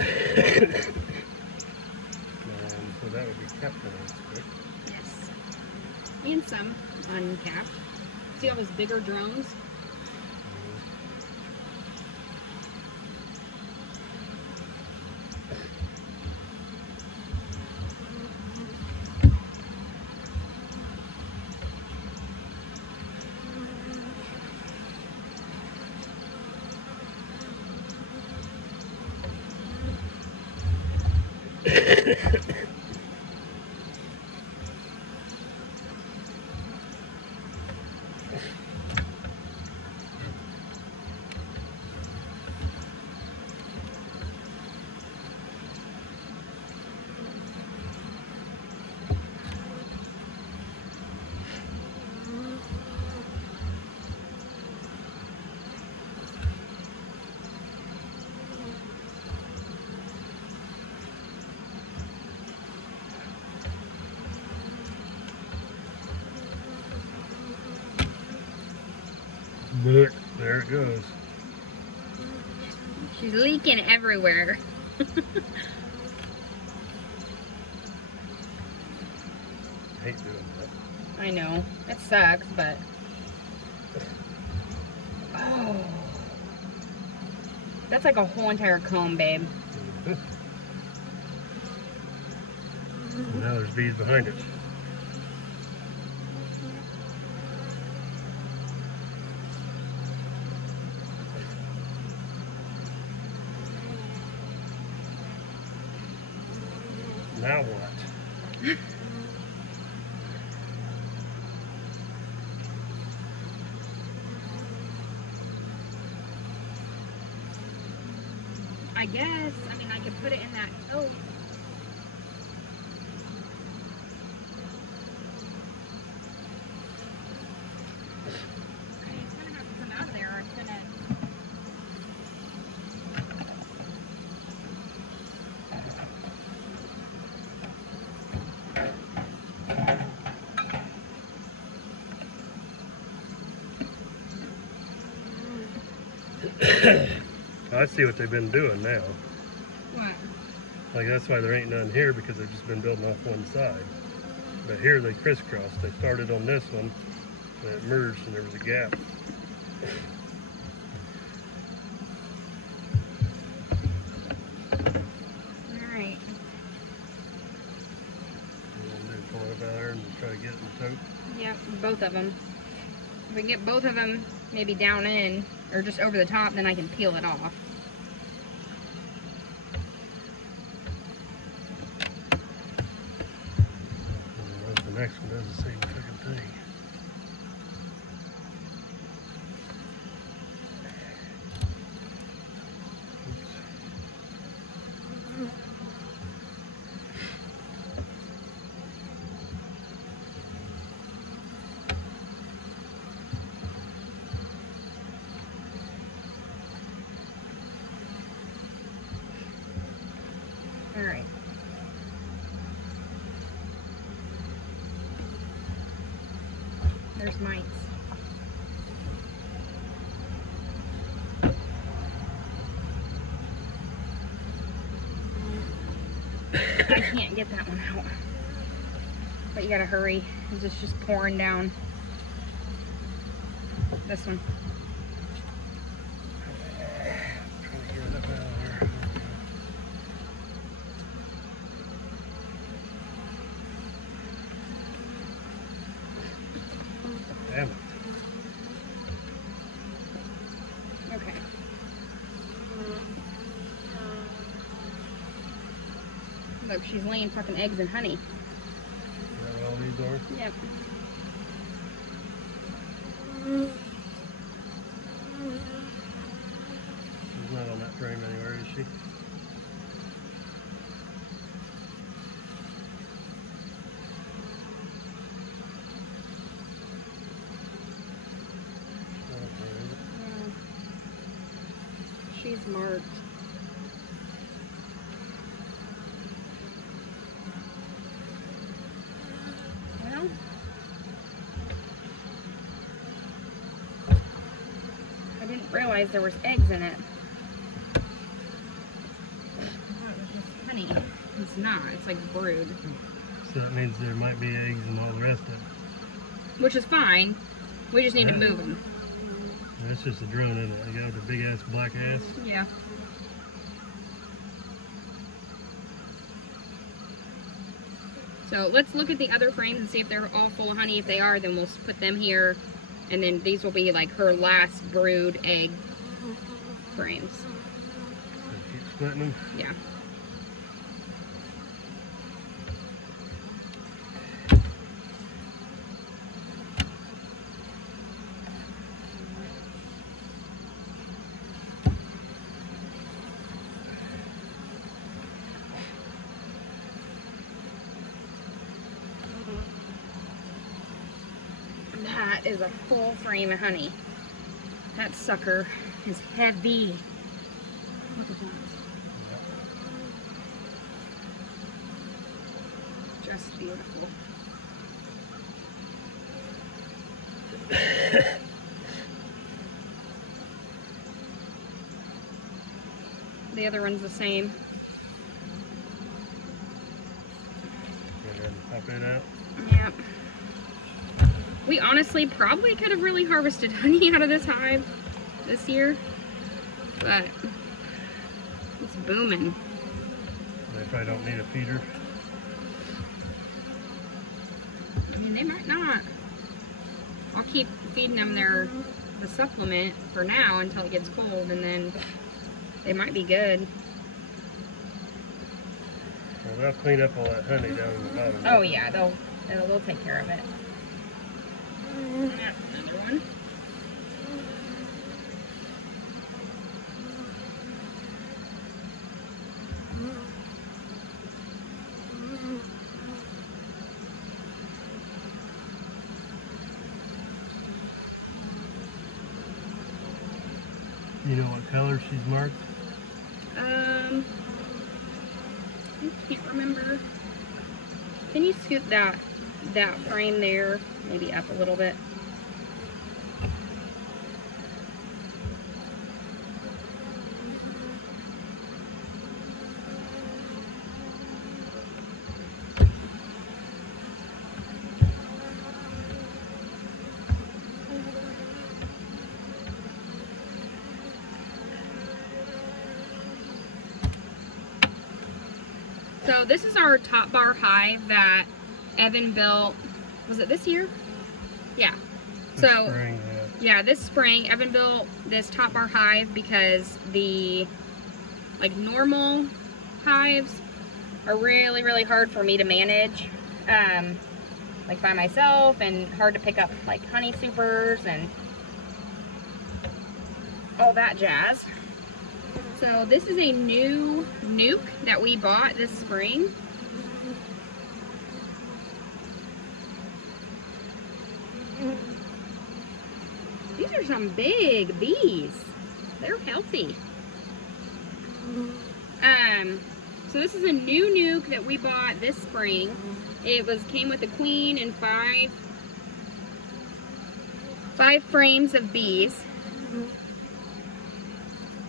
So that would be capped ones, correct? Yes. And some uncapped. See all those bigger drones? Look, there it goes. She's leaking everywhere. I hate doing that. I know. It sucks, but... Oh. That's like a whole entire comb, babe. Now there's bees behind it. Now what? I guess. I mean, I could put it in that tote. I mean, it's gonna have to come out of there, or it's gonna... I see what they've been doing now. What? Like, that's why there ain't none here, because they've just been building off one side. But here they crisscrossed. They started on this one, and it merged, and there was a gap. Alright. Pull it up out there and try to get it in the tote. Yep, both of them. If we get both of them maybe down in, or just over the top, then I can peel it off. The next one does the same freaking thing. Alright. There's mites. I can't get that one out. But you gotta hurry. It's just pouring down. This one. Trying to get it up out of there. Damn it. Okay. Look, she's laying fucking eggs and honey. Is that what all these are? Yep. She's not on that frame anywhere, is she? She's marked. Well, I didn't realize there was eggs in it. honey. It's not. It's like brood. So that means there might be eggs and all the rest of it. Which is fine. We just need to move them. That's just a drone, isn't it? They got the big ass black ass. Yeah. So let's look at the other frames and see if they're all full of honey. If they are, then we'll put them here. And then these will be like her last brood egg frames. So keep splitting them. Yeah. That is a full frame of honey. That sucker is heavy. Look at that. Just beautiful. The other one's the same. Go ahead and pop it out. Yep. We honestly probably could have really harvested honey out of this hive this year, but it's booming. They probably don't need a feeder. I mean, they might not. I'll keep feeding them the supplement for now until it gets cold, and then they might be good. Well, they'll clean up all that honey down in the bottom. Oh yeah, they'll take care of it. Another one. You know what color she's marked? I can't remember. Can you scoop that frame there maybe up a little bit? So this is our top bar hive that Evan built. Was it this year? Yeah. This spring, yeah, this spring Evan built this top bar hive because the like normal hives are really, really hard for me to manage, like by myself, and hard to pick up like honey supers and all that jazz. So this is a new nuke that we bought this spring. These are some big bees. They're healthy. So this is a new nuke that we bought this spring. It came with a queen and five frames of bees.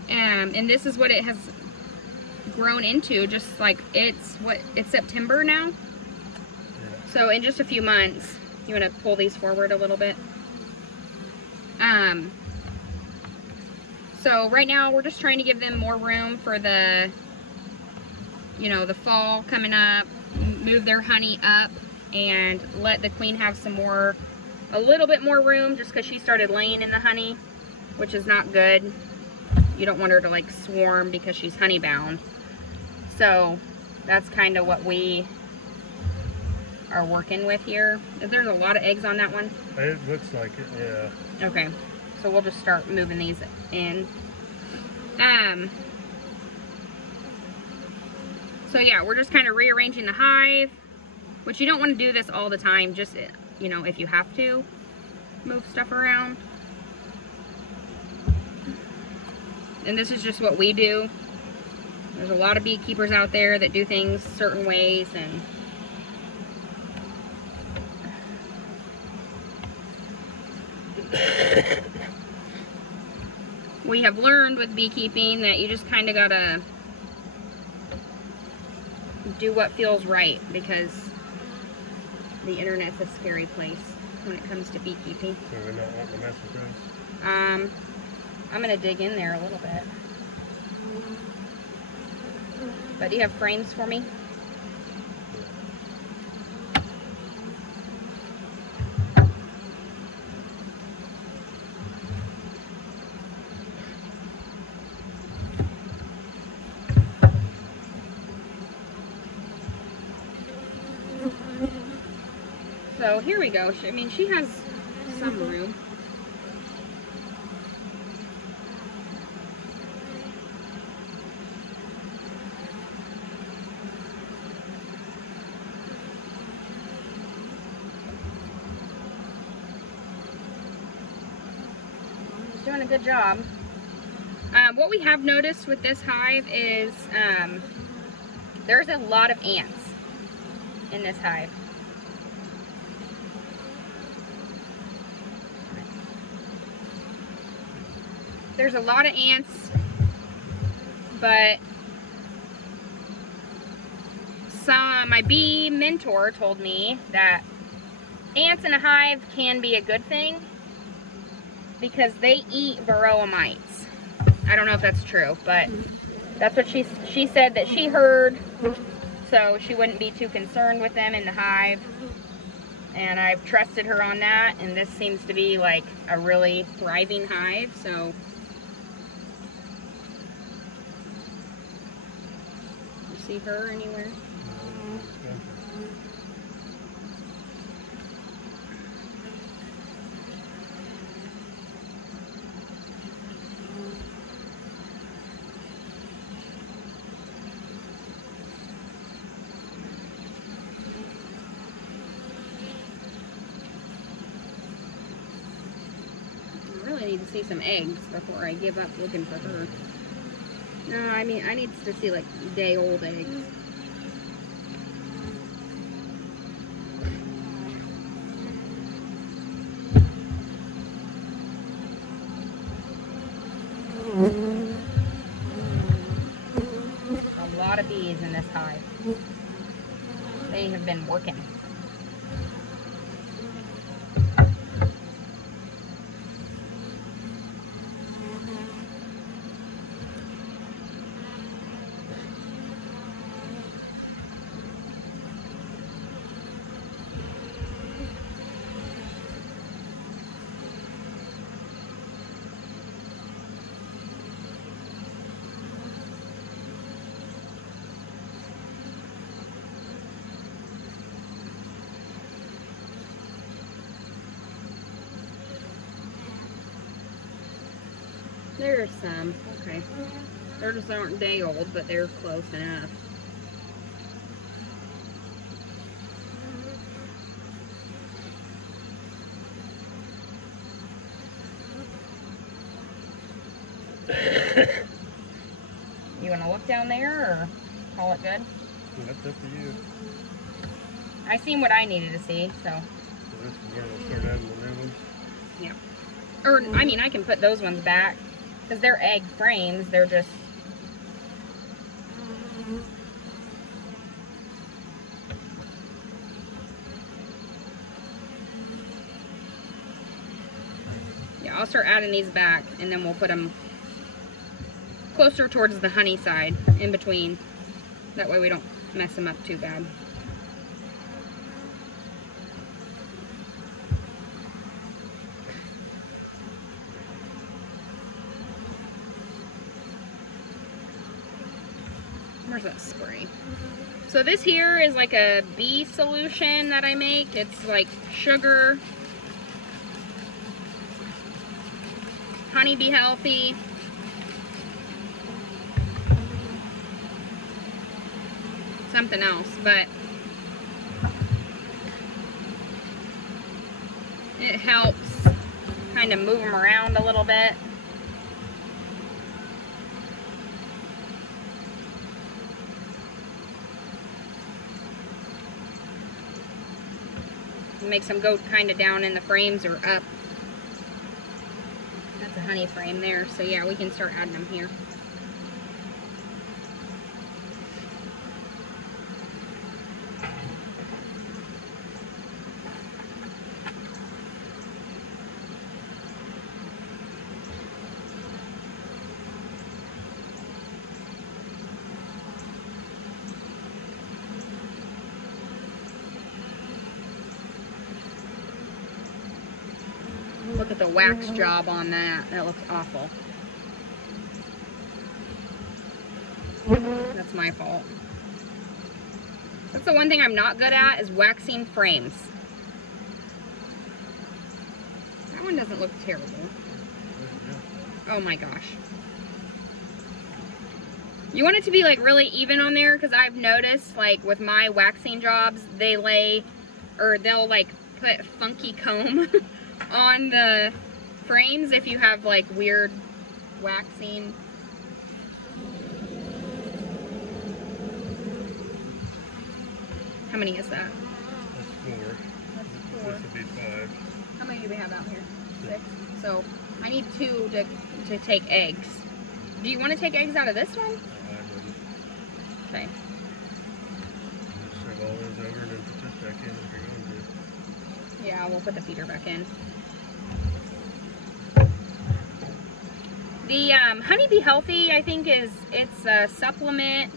And this is what it has grown into. Just like it's September now. Yeah. So in just a few months, you want to pull these forward a little bit. So right now we're just trying to give them more room for the fall coming up, move their honey up, and let the queen have a little bit more room, just because she started laying in the honey, which is not good. You don't want her to like swarm because she's honey bound. So that's kind of what we are working with here. There's a lot of eggs on that one. It looks like it, yeah. Okay, so we'll just start moving these in. So yeah, we're just kind of rearranging the hive, which you don't want to do this all the time, just, if you have to move stuff around. And this is just what we do. There's a lot of beekeepers out there that do things certain ways, and we have learned with beekeeping that you just kind of gotta do what feels right, because the internet's a scary place when it comes to beekeeping. So we're not wanting to mess with those? I'm gonna dig in there a little bit. But do you have frames for me? So here we go. I mean, she has some room. She's doing a good job. What we have noticed with this hive is there's a lot of ants in this hive. There's a lot of ants, but my bee mentor told me that ants in a hive can be a good thing because they eat varroa mites. I don't know if that's true, but that's what she said that she heard, so she wouldn't be too concerned with them in the hive. And I've trusted her on that, and this seems to be like a really thriving hive, so. You see her anywhere? I need to see some eggs before I give up looking for her. No, I mean, I need to see like day-old eggs. A lot of bees in this hive. They have been working. There's some. Okay. They just aren't day old, but they're close enough. You want to look down there or call it good? That's up to you. I seen what I needed to see, so. So this is where we'll start adding the new ones? Yeah. Or, I mean, I can put those ones back. Because they're egg frames, they're just... Yeah, I'll start adding these back, and then we'll put them closer towards the honey side, in between. That way we don't mess them up too bad. Where's that spray? So this here is like a bee solution that I make. It's like sugar, honey bee healthy, something else, but it helps kind of move them around a little bit. Makes them go kind of down in the frames or up. That's a honey frame there, so yeah, we can start adding them here. the wax job on that. That looks awful. That's my fault. That's the one thing I'm not good at, is waxing frames. That one doesn't look terrible. Oh my gosh. You want it to be like really even on there, because I've noticed like with my waxing jobs, they'll like put funky comb on the frames if you have like weird waxing. How many is that? That's 4. That's 4. This would be 5. How many do we have out here? 6. So I need 2 to take eggs. Do you want to take eggs out of this one? No, I wouldn't. Okay. Just shove all those over and then put this back in if you're going to. Yeah, we'll put the feeder back in. The Honey Bee Healthy, I think it's a supplement,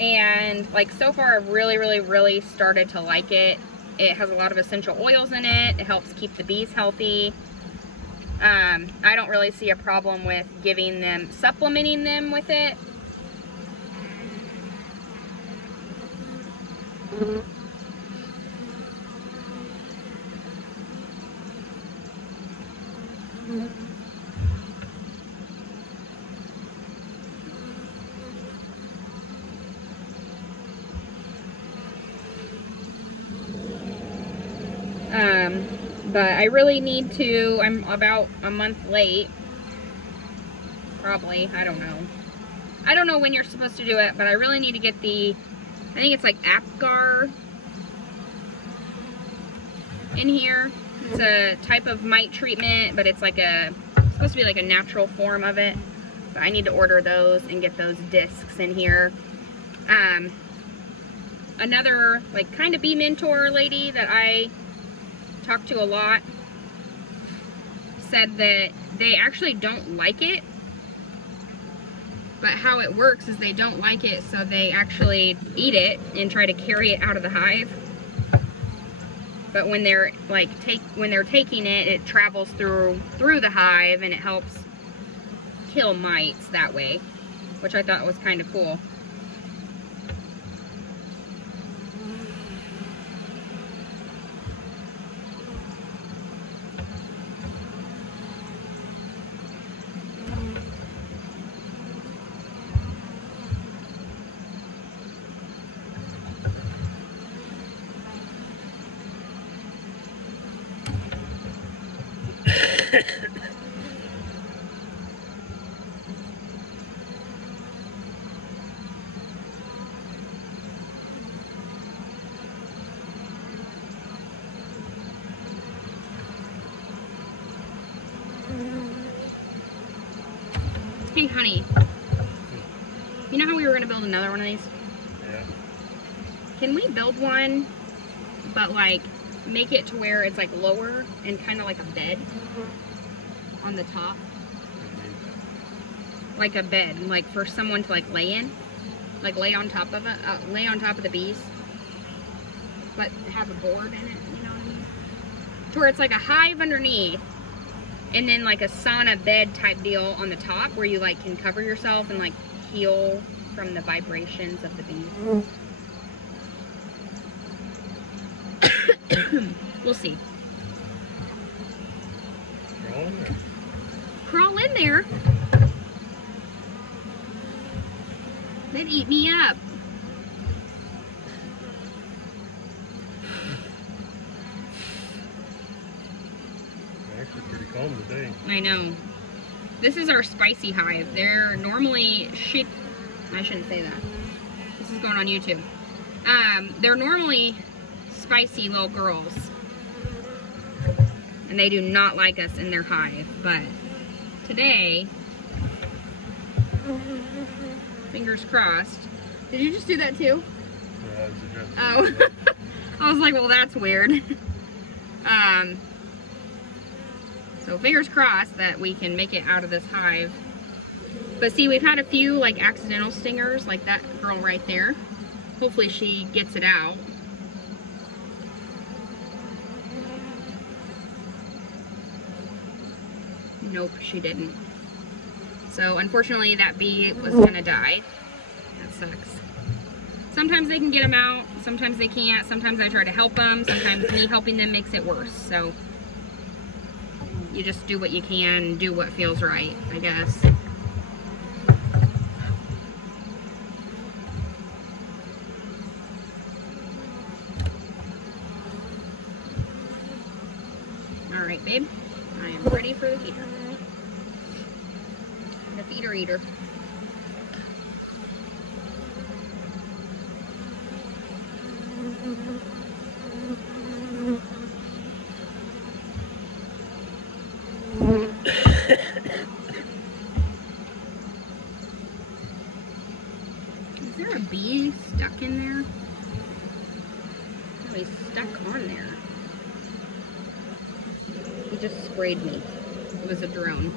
and like so far I've really started to like it. It has a lot of essential oils in it. It helps keep the bees healthy. I don't really see a problem with supplementing them with it. But I really need to, I'm about a month late, probably, I don't know. I don't know when you're supposed to do it, but I really need to get I think it's like Apgar in here. It's a type of mite treatment, but it's like it's supposed to be like a natural form of it. But I need to order those and get those discs in here. Another like kind of bee mentor lady that I talked to a lot said that they actually don't like it, but how it works is they don't like it, so they actually eat it and try to carry it out of the hive. But when they're like taking it, it travels through the hive and it helps kill mites that way, which I thought was kind of cool. Hey, honey, you know how we were going to build another one of these? Yeah. Can we build one, but like make it to where it's like lower and kind of like a bed on the top? Like a bed, like for someone to like lay in, like lay on top of it, lay on top of the bees, but have a board in it, you know what I mean? To where it's like a hive underneath, and then like a sauna bed type deal on the top where you like can cover yourself and like heal from the vibrations of the bees. We'll see. Crawl in there. Crawl in there. They'd eat me up. Actually pretty calm today. I know. This is our spicy hive. They're normally I shouldn't say that. This is going on YouTube. They're normally spicy little girls. And they do not like us in their hive. But today, fingers crossed. Did you just do that too? I was adjusting. Oh. I was like, well, that's weird. So fingers crossed that we can make it out of this hive. But see, we've had a few like accidental stingers, like that girl right there. Hopefully she gets it out. Nope, she didn't. So unfortunately that bee was gonna die. That sucks. Sometimes they can get them out, sometimes they can't. Sometimes I try to help them, sometimes me helping them makes it worse. So you just do what you can, do what feels right, I guess. All right, babe, I am ready for the feeder. The feeder eater. Is there a bee stuck in there? Oh, he's stuck on there. He just sprayed me. It was a drone.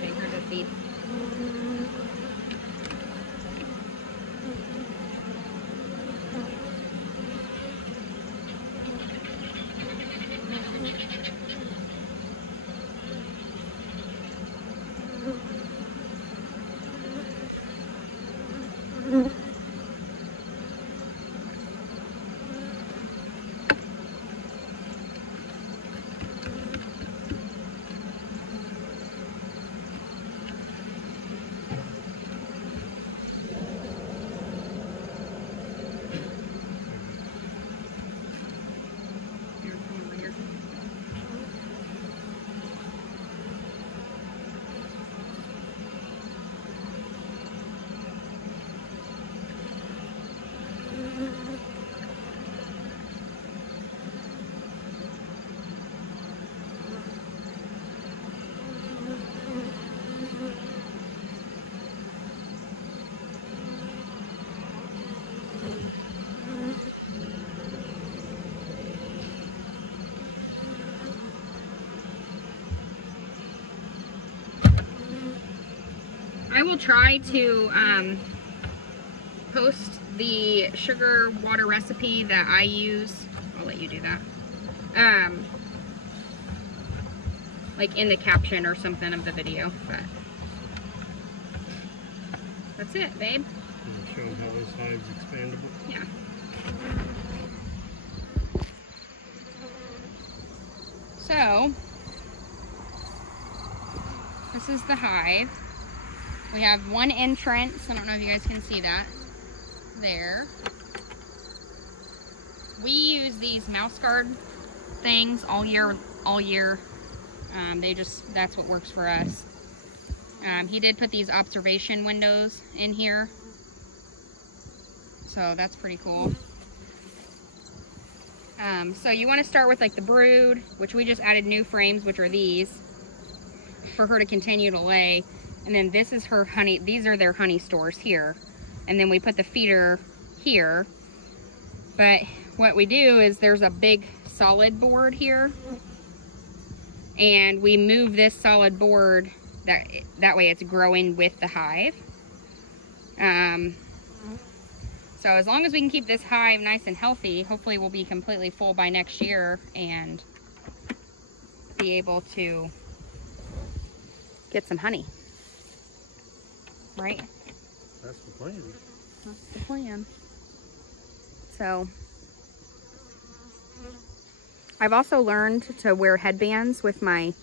Take her to feed. Here, come over here. I will try to post the sugar water recipe that I use. I'll let you do that. Like in the caption or something of the video, but that's it, babe. Show them how this hive's expandable. Yeah. So, this is the hive. We have one entrance. I don't know if you guys can see that. There. We use these mouse guard things all year. That's what works for us. He did put these observation windows in here. So that's pretty cool. So you want to start with like the brood, which we just added new frames, which are these, for her to continue to lay. And then this is her honey. These are their honey stores here. And then we put the feeder here. But what we do is there's a big solid board here. And we move this solid board, that way it's growing with the hive. So as long as we can keep this hive nice and healthy, hopefully we'll be completely full by next year and be able to get some honey. Right? That's the plan. That's the plan. So, I've also learned to wear headbands with my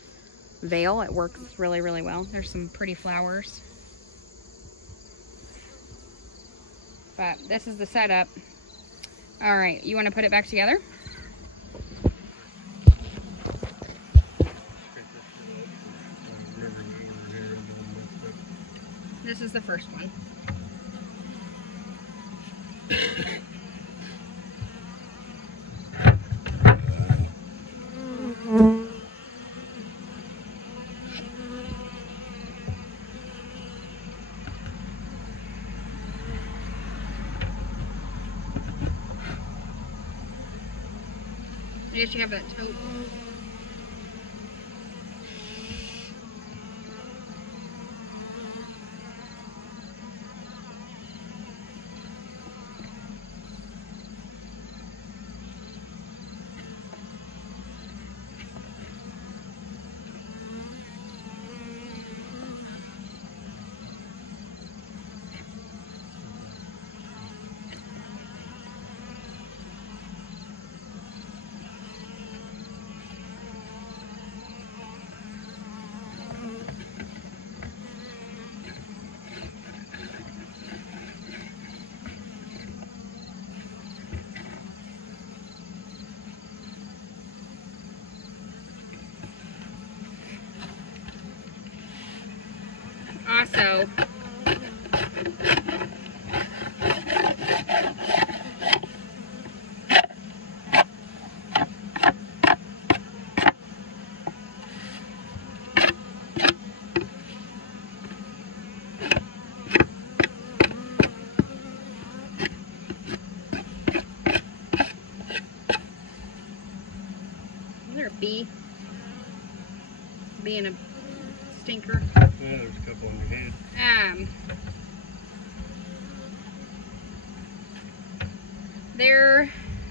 veil. It works really, really well. There's some pretty flowers. But this is the setup. All right, you want to put it back together? This is the first one. I guess you have that tote. Also, is there a bee? Being a stinker. Yeah, there's a couple on your head.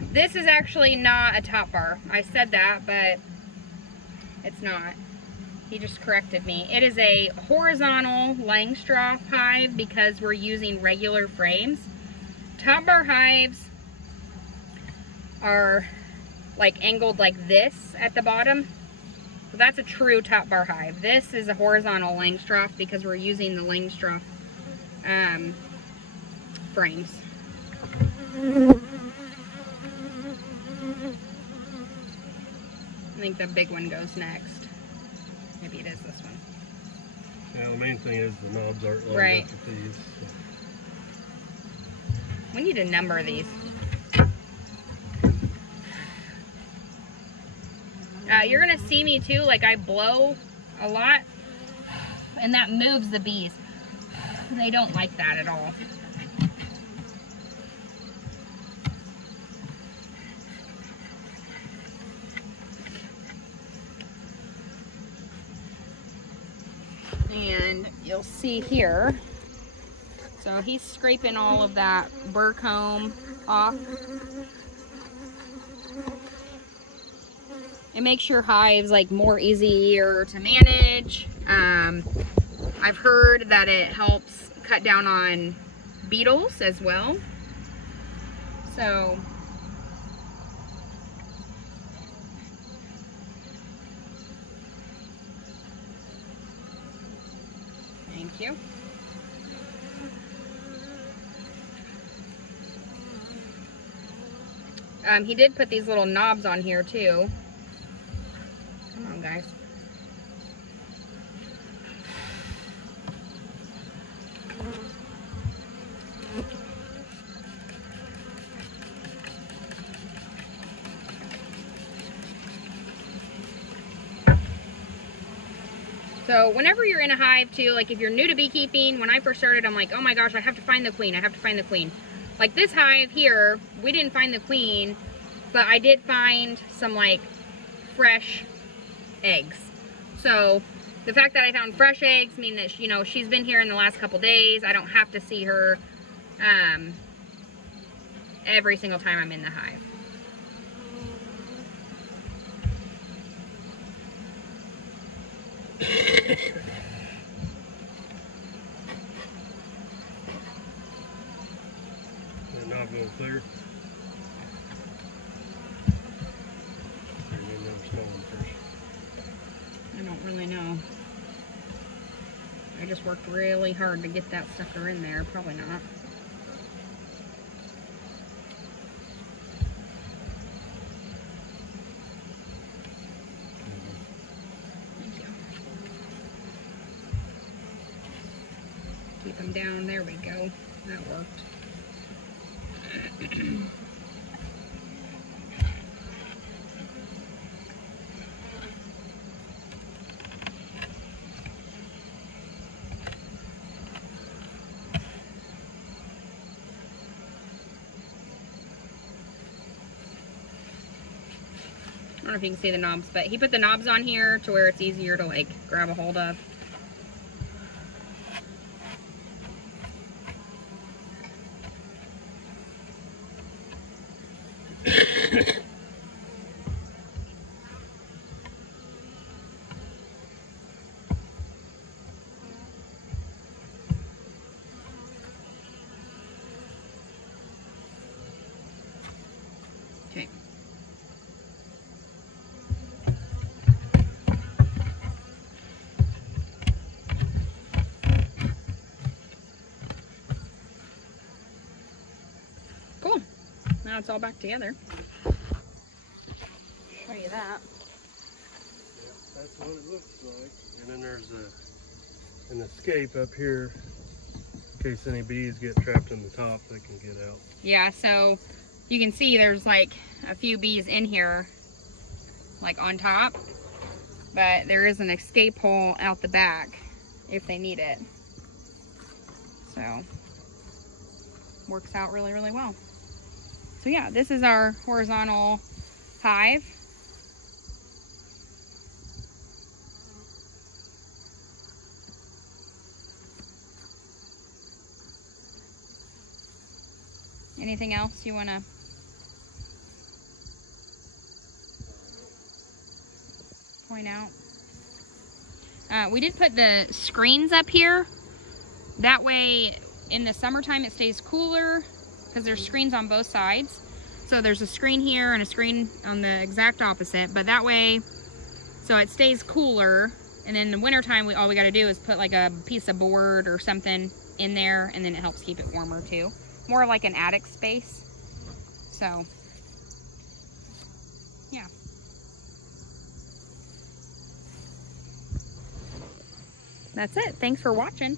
This is actually not a top bar. I said that, but it's not. He just corrected me. It is a horizontal Langstroth hive because we're using regular frames. Top bar hives are like angled like this at the bottom. So that's a true top bar hive. This is a horizontal Langstroth because we're using the Langstroth frames. I think the big one goes next. Maybe it is this one. Yeah, the main thing is the knobs aren't lined Right. up with these. So. We need to number these. You're gonna see me too, like I blow a lot, and that moves the bees. They don't like that at all. And you'll see here, so he's scraping all of that burr comb off. It makes your hives like more easier to manage. I've heard that it helps cut down on beetles as well. So thank you. He did put these little knobs on here too. Come on, guys. So whenever you're in a hive too, like if you're new to beekeeping, when I first started, I'm like, oh my gosh, I have to find the queen. I have to find the queen. Like this hive here, we didn't find the queen, but I did find some like fresh eggs. So the fact that I found fresh eggs mean that, you know, she's been here in the last couple days. I don't have to see her every single time I'm in the hive. The knob goes clear. And then the small one first. I don't really know. I just worked really hard to get that sucker in there. Probably not. Thank you. Keep them down. There we go. That worked. know if you can see the knobs, but he put the knobs on here to where it's easier to like grab a hold of. Okay. Cool. Now it's all back together. Show you that. That's what it looks like. And then there's an escape up here in case any bees get trapped in the top, they can get out. Yeah, so you can see there's like a few bees in here, like on top, but there is an escape hole out the back if they need it. So, works out really, really well. So yeah, this is our horizontal hive. Anything else you want to point out? We did put the screens up here. That way, in the summertime, it stays cooler because there's screens on both sides. So there's a screen here and a screen on the exact opposite, but that way, so it stays cooler. And in the wintertime, all we got to do is put like a piece of board or something in there, and then it helps keep it warmer too. More like an attic space. So, yeah. That's it. Thanks for watching.